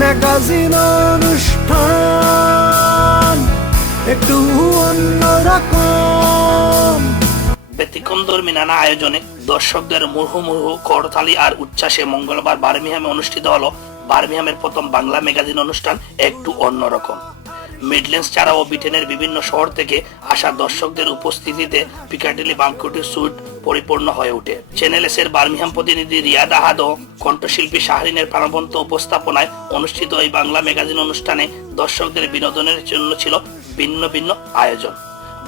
Magazine অনুষ্ঠান একটু অন্যরকম। ব্যতিক্রমধর্মী নানা আয়োজনে দর্শকদের মুহুর্মুহু করতালি আর উচ্ছ্বাসে মঙ্গলবার বার্মিংহামে অনুষ্ঠিত হলো বার্মিংহামের প্রথম বাংলা ম্যাগাজিন অনুষ্ঠান একটু অন্যরকম। মিডল্যান্ডস ছাড়াও ব্রিটেনের বিভিন্ন শহর থেকে আসা দর্শকদের উপস্থিতিতে পিকাডিলি বাংকুটি সুইট পরিপূর্ণ হয়ে ওঠে। চ্যানেল এস এর বার্মিংহাম প্রতিনিধি রিয়াদ আহাদ ও কণ্ঠশিল্পী শাহরিনের প্রাণবন্ত উপস্থাপনায় অনুষ্ঠিত এই বাংলা ম্যাগাজিন অনুষ্ঠানে দর্শকদের বিনোদনের জন্য ছিল ভিন্ন ভিন্ন আয়োজন।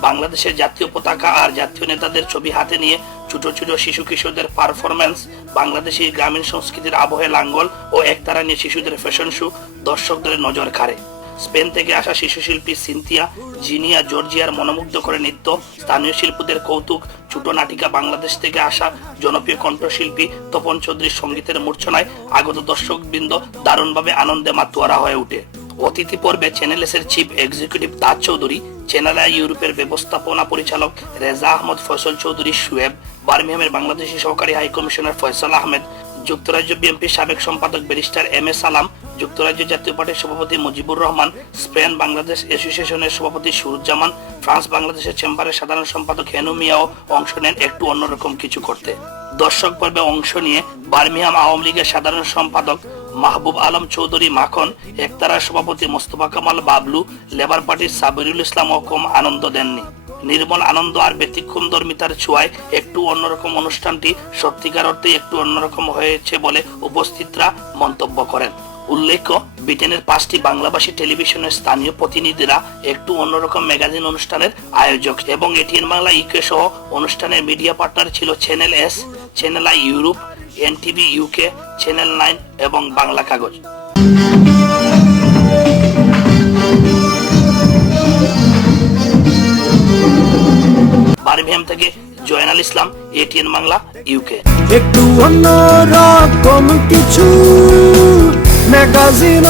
বাংলাদেশের জাতীয় পতাকা আর জাতীয় নেতাদের ছবি হাতে নিয়ে ছোট ছোট শিশু কিশোরদের পারফরম্যান্স, বাংলাদেশি গ্রামীণ সংস্কৃতির আবহে লাঙ্গল ও একতারা নিয়ে শিশুদের ফ্যাশন শো দর্শকদের নজর কাড়ে। স্পেন থেকে আসা শিশু শিল্পী সিনথিয়া, জিনিয়া, জর্জিয়ার মনোমুগ্ধ করে নৃত্য, স্থানীয় শিল্পীদের কৌতুক, ছোট নাটিকা, বাংলাদেশ থেকে আসা জনপ্রিয় কণ্ঠশিল্পী তপন চৌধুরীর সঙ্গীতের মূর্ছনায় আগত দর্শকবৃন্দ দারুণভাবে আনন্দে মাতোয়ারা হয়ে ওঠে। অতিথি পর্বে চ্যানেল এস এর chief executive Taj Chowdhury, channel I ইউরোপের ব্যবস্থাপনা পরিচালক রেজা আহমদ, ফয়সল চৌধুরী সুয়েব, বার্মিংহামের বাংলাদেশি সহকারী হাই কমিশনার ফয়সাল আহমেদ, যুক্তরাজ্য বিএনপির সাবেক সম্পাদক ব্যারিস্টার এম এ সালাম, যুক্তরাজ্য জাতীয় পার্টির সভাপতি মুজিবুর রহমান, স্পেন বাংলাদেশ অ্যাসোসিয়েশনের সভাপতি সুরুজ্জামান, ফ্রান্স বাংলাদেশের চেম্বারের সাধারণ সম্পাদক হেনু মিয়াও অংশ নেন একটু অন্যরকম কিছু করতে। দর্শক পর্বে অংশ নিয়ে বার্মিংহাম আওয়ামী লীগের সাধারণ সম্পাদক মাহবুব আলম চৌধুরী মাখন, একতারার সভাপতি মোস্তফা কামাল বাবলু, লেবার পার্টির সাবিরুল ইসলাম ও কম আনন্দ দেননি। নির্মল আনন্দ আর ব্যতিক্রমধর্মিতার ছোঁয়ায় একটু অন্যরকম অনুষ্ঠানটি সত্যিকার অর্থে একটু অন্যরকম হয়েছে বলে উপস্থিতরা মন্তব্য করেন। উল্লেখ্য, ব্রিটেনের 5টি বাংলাভাষী টেলিভিশনের স্থানীয় প্রতিনিধিরা একটু অন্যরকম ম্যাগাজিন অনুষ্ঠানের আয়োজক এবং এটিএন বাংলা ইউকে সহ অনুষ্ঠানের মিডিয়া পার্টনার ছিল channel S, channel I Europe, NTV UK, channel 9 এবং বাংলা কাগজ। বার্মিংহাম থেকে জয়নাল ইসলাম, এটিএন বাংলা ইউকে। একটু অন্যরকম কিছু ম্যাগাজিন